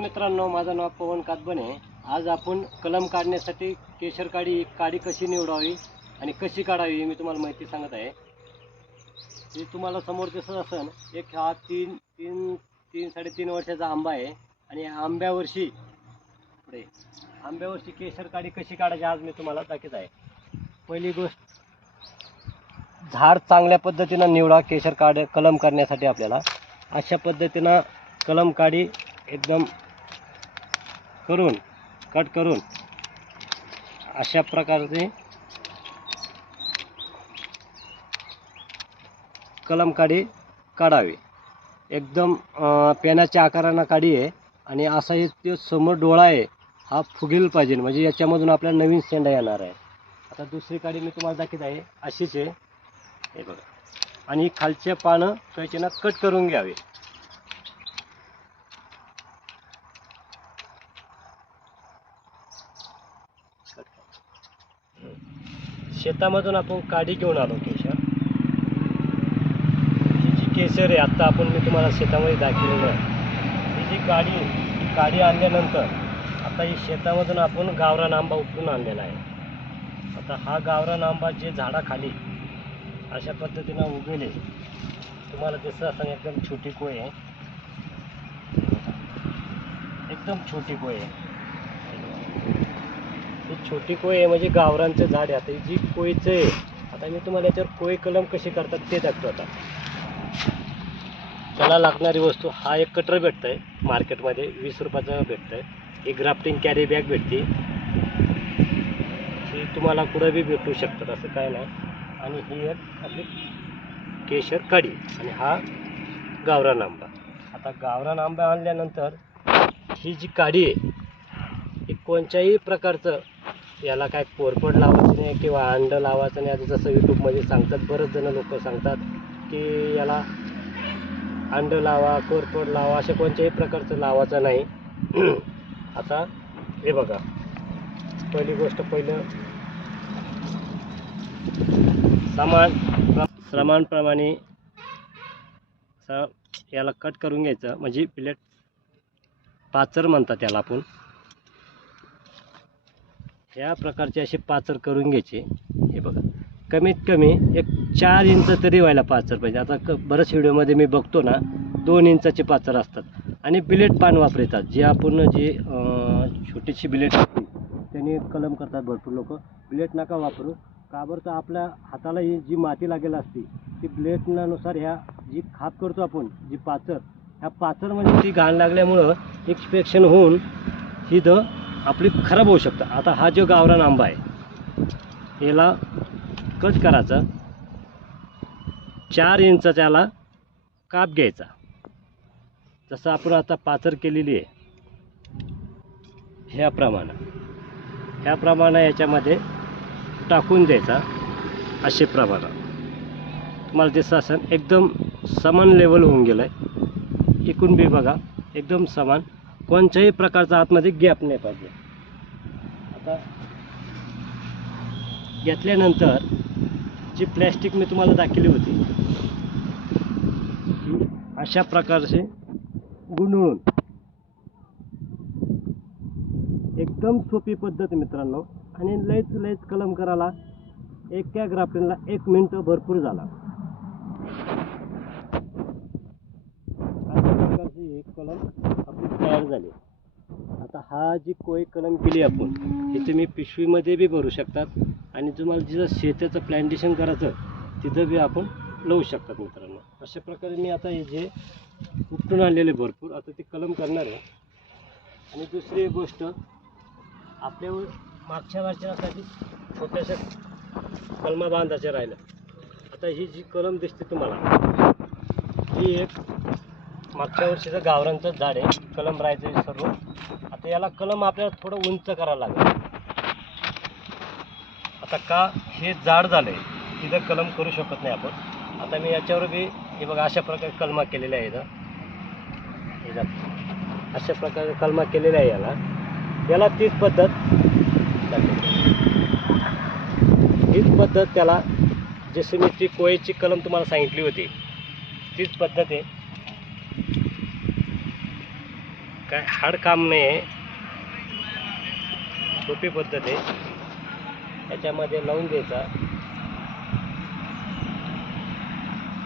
मित्रांनो माझं नाव पवन कातबने. आज आपण कलम काढण्यासाठी केशर काडी काडी कशी निवडावी आणि कशी काढावी मी तुम्हाला माहिती सांगत आहे. हे तुम्हाला समोर दिसत असेल एक हा तीन तीन तीन साडेतीन वर्षाचा आंबा आहे आणि आंब्यावरशी पुढे आंब्यावरशी केशर काडी कशी काढायची आज मी तुम्हाला दाखवत आहे. पहिली गोष्ट झाड चांगल्या पद्धतीनं निवडा केशर काढ कलम करण्यासाठी आपल्याला. अशा पद्धतीनं कलम काडी एकदम करून कट करून अशा प्रकारचे कलम काडी काढावी. एकदम पेनाच्या आकारानं काडी आहे आणि असा हे जो समोर डोळा आहे हा फुगेल पाहिजे. म्हणजे याच्यामधून आपल्याला नवीन शेंडा येणार आहे. आता दुसरी काडी मी तुम्हाला दाखवत आहे. अशीच आहे. हे बघा. आणि खालचे पानं स्वयंचेनं कट करून घ्यावे. शेतामधून आपण काडी घेऊन आलो केशर. ही जी केसर आहे आत्ता आपण मी तुम्हाला शेतामध्ये दाखवलेलं आहे. ही जी काडी ही काडी आणल्यानंतर आता ही शेतामधून आपण गावरान आंबा उपटून आणलेला आहे. आता हा गावरान आंबा जे झाडाखाली अशा पद्धतीनं उगेले तुम्हाला दिसत असताना एकदम छोटी कोय आहे. एकदम छोटी कोय आहे. खूप छोटी कोय आहे म्हणजे गावरांचं झाड आहे. आता जी कोयचं आहे आता मी तुम्हाला याच्यावर कोय कलम कशी करतात ते दाखवतो आता. त्याला लागणारी वस्तू हा एक कटर भेटतं आहे मार्केटमध्ये वीस रुपयाचं भेटतं आहे एक ग्राफ्टिंग कॅरी बॅग भेटते. ही तुम्हाला कुठं बी भेटू शकतात असं काय नाही. आणि ही एक आपली केशर काडी आणि हा गावरान आंबा. आता गावरान आंबा आणल्यानंतर ही जी काडी आहे ही कोणत्याही प्रकारचं याला काय कोरपड लावायचं नाही किंवा अंड लावायचं नाही आता जसं यूट्यूबमध्ये सांगतात बरेच जण लोक सांगतात की याला अंड लावा कोरपड लावा अशा कोणत्याही प्रकारचं लावायचं नाही. आता हे बघा. पहिली गोष्ट पहिलं. समान प्रमाणप्रमाणे स याला कट करून घ्यायचं. म्हणजे प्लेट पाचर म्हणतात त्याला आपण. ह्या प्रकारचे असे पाचर करून घ्यायचे. हे बघा. कमीत कमी एक चार इंच तरी व्हायला पाचर पाहिजे. आता क बऱ्याच व्हिडिओमध्ये मी बघतो ना दोन इंचाचे पाचर असतात. आणि बिलेट पान वापरतात. जे आपण जे छोटीशी बिलेट असते त्याने कलम करतात भरपूर लोक. बिलेट नका वापरू. का बरं तर आपल्या हाताला ही जी माती लागेल असते ती ब्लेटनानुसार ह्या जी खाप करतो आपण जी पाचर ह्या पाचरमध्ये ती घाण लागल्यामुळं इन्स्पेक्शन होऊन ही द आपली खराब होऊ शकतं. आता हा जो गावरान आंबा आहे याला कट करायचा. चार इंच त्याला काप घ्यायचा. जसं आपण आता पाचर केलेली आहे ह्याप्रमाणे ह्याप्रमाणे याच्यामध्ये टाकून द्यायचा असे प्रमाणात तुम्हाला दिसतं असेल एकदम समान लेवल होऊन गेलं आहे एकूण बी बघा एकदम समान कोणत्याही प्रकारचा आतमध्ये गॅप नाही पाहिजे. आता घेतल्यानंतर जी प्लॅस्टिक मी तुम्हाला दाखवली होती अशा प्रकारचे गुंडळून. एकदम सोपी पद्धत मित्रांनो. आणि लयच लयच कलम करायला एका ग्राफ्टिंगला एक मिनटं भरपूर झाला. अशा प्रकारची एक कलम तयार झाली. आता हा जी कोय कलम केली आपण हे तुम्ही पिशवीमध्ये बी भरू शकतात आणि तुम्हाला जिथं शेताचं प्लॅन्टेशन करायचं तिथं बी आपण लावू शकतात मित्रांनो. अशा प्रकारे मी आता हे जे उपटून आणलेले भरपूर आता ते कलम करणार आहे. आणि दुसरी गोष्ट आपल्या मागच्या वाचनासाठी छोट्याशा कलमा बांधाच्या राहिल्या. आता ही जी कलम दिसते तुम्हाला ही एक मागच्या वर्षीचं गावरांचं झाड आहे कलम राहायचं आहे सर्व. आता याला कलम आपल्याला थोडं उंच करावं लागेल. आता का हे जाड झालं आहे तिथं कलम करू शकत नाही आपण. आता मी याच्यावर बी हे बघा अशा प्रकारे कलमा केलेल्या आहे इथं अशा प्रकारे कलमा केलेल्या आहे याला. याला तीच पद्धत तीच पद्धत त्याला जशी मी ती कोयची कलम तुम्हाला सांगितली होती तीच पद्धत आहे. काय हाड काम नाही आहे. सोपी पद्धत आहे. याच्यामध्ये लावून द्यायचा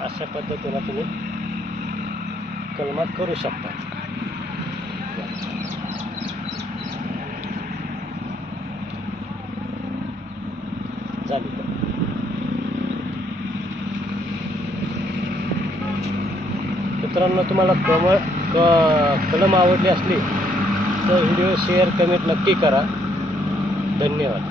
अशा पद्धतीनं तुम्ही कलमात करू शकता. चालेल मित्रांनो तुम्हाला कमळ क कलम आवडली असली तर व्हिडिओ शेअर कमेंट नक्की करा. धन्यवाद.